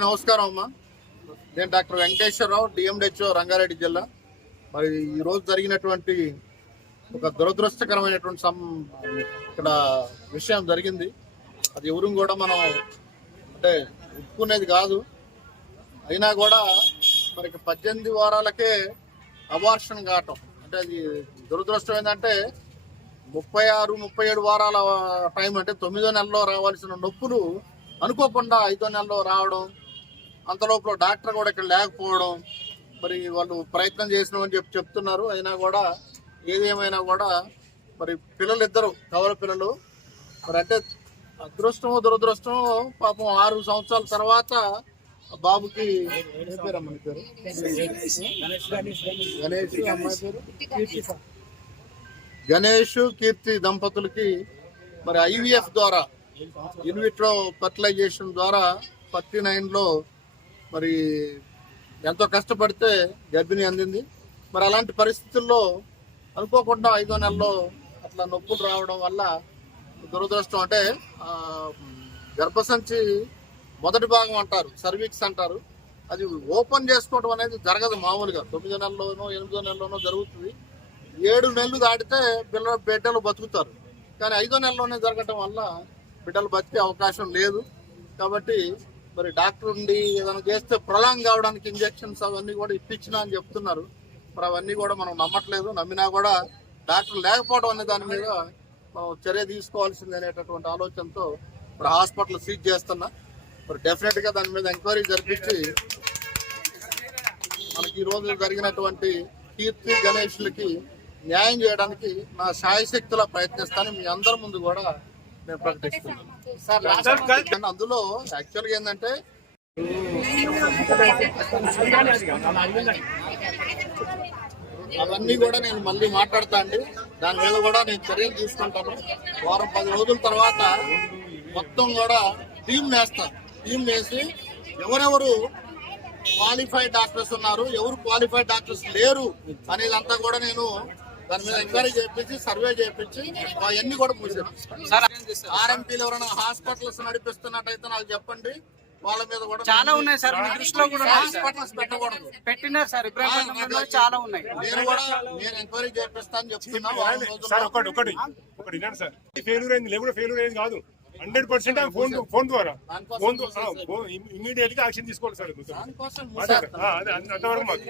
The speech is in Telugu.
అందరికీ నమస్కారం అమ్మా. నేను డాక్టర్ వెంకటేశ్వరరావు డిఎండిహెచ్ఓ రంగారెడ్డి జిల్లా. మరి ఈరోజు జరిగినటువంటి ఒక దురదృష్టకరమైనటువంటి సం ఇక్కడ విషయం జరిగింది. అది ఎవరు కూడా మనం అంటే ఒప్పుకునేది కాదు. అయినా కూడా మరి పద్దెనిమిది వారాలకే అబార్షన్ కావటం. అంటే అది దురదృష్టం ఏంటంటే ముప్పై ఆరు ముప్పై ఏడు వారాల టైం అంటే తొమ్మిదో నెలలో రావాల్సిన నొప్పులు అనుకోకుండా ఐదో నెలలో రావడం అంతలోపల డాక్టర్ కూడా ఇక్కడ లేకపోవడం మరి వాళ్ళు ప్రయత్నం చేసినామని చెప్పి చెప్తున్నారు. అయినా కూడా ఏదేమైనా కూడా మరి పిల్లలు ఇద్దరు కవల పిల్లలు మరి అంటే అదృష్టము దురదృష్టము పాపం ఆరు సంవత్సరాల తర్వాత బాబుకి పేరమ్మ పేరు గణేష్. పేరు? గణేష్ కీర్తి దంపతులకి మరి ఐవీఎఫ్ ద్వారా ఇన్విట్రో ఫర్టిలైజేషన్ ద్వారా ఫార్టీ నైన్లో మరి ఎంతో కష్టపడితే గర్భిణి అందింది. మరి అలాంటి పరిస్థితుల్లో అనుకోకుండా ఐదో నెలలో అట్లా నొప్పులు రావడం వల్ల దురదృష్టం అంటే గర్భసంచి మొదటి భాగం అంటారు సర్వీక్స్ అంటారు. అది ఓపెన్ చేసుకోవడం అనేది జరగదు మామూలుగా. తొమ్మిదో నెలలోనో ఎనిమిదో నెలలోనో జరుగుతుంది. ఏడు నెలలు దాటితే పిల్లల బిడ్డలు బతుకుతారు. కానీ ఐదో నెలలోనే జరగటం వల్ల బిడ్డలు బతికే అవకాశం లేదు. కాబట్టి మరి డాక్టర్ ఉండి ఏదైనా చేస్తే ప్రొలాంగ్ కావడానికి ఇంజెక్షన్స్ అవన్నీ కూడా ఇప్పించినా అని చెప్తున్నారు. మరి అవన్నీ కూడా మనం నమ్మట్లేదు. నమ్మినా కూడా డాక్టర్ లేకపోవడం అనే దాని మీద మనం చర్య తీసుకోవాల్సింది అనేటటువంటి ఆలోచనతో ఇప్పుడు హాస్పిటల్ సీజ్ చేస్తున్నా. మరి డెఫినెట్గా దాని మీద ఎంక్వైరీ జరిపించి మనకి ఈ రోజు జరిగినటువంటి కీర్తి గణేష్లకి న్యాయం చేయడానికి నా సాయశక్తిలా ప్రయత్నిస్తాను మీ అందరి ముందు కూడా నేను ప్రకటిస్తున్నాను. కానీ అందులో యాక్చువల్గా ఏంటంటే అవన్నీ కూడా నేను మళ్ళీ మాట్లాడతా అండి. దాని మీద కూడా నేను చర్యలు తీసుకుంటాను. వారం పది రోజుల తర్వాత మొత్తం కూడా టీం వేస్తాను టీం వేసి ఎవరెవరు క్వాలిఫైడ్ డాక్టర్స్ ఉన్నారు ఎవరు క్వాలిఫైడ్ డాక్టర్స్ లేరు అనేదంతా కూడా నేను దాని మీద ఎంక్వైరీ చేయించి సర్వే చేయించి అవన్నీ కూడా మూసాను ఆర్ఎంపీలు ఎవరైనా హాస్పిటల్స్ నడిపిస్తున్నట్టయితే నాకు చెప్పండి. వాళ్ళ మీద కూడా చాలా ఉన్నాయి సార్ మీ దృష్టిలో కూడా. హాస్పిటల్స్ పెట్టకూడదు. పెట్టినారు సార్ ఇబ్రాహీంపట్నంలో చాలా ఉన్నాయి. నేను కూడా నేను ఎంక్వైరీ చేపిస్తాను చెప్తున్నా. సార్ ఒకటి ఒకటి ఒకటి వినండి సార్. ఫెయిల్యూర్ అయింది లేకుండా ఫెయిల్యూర్ అయింది కాదు. హండ్రెడ్ పర్సెంట్ ఫోన్ ఫోన్ ద్వారా. ఫోన్ ఇమీడియట్గా యాక్షన్ తీసుకోవాలి సార్. అంతవరకు మాకు.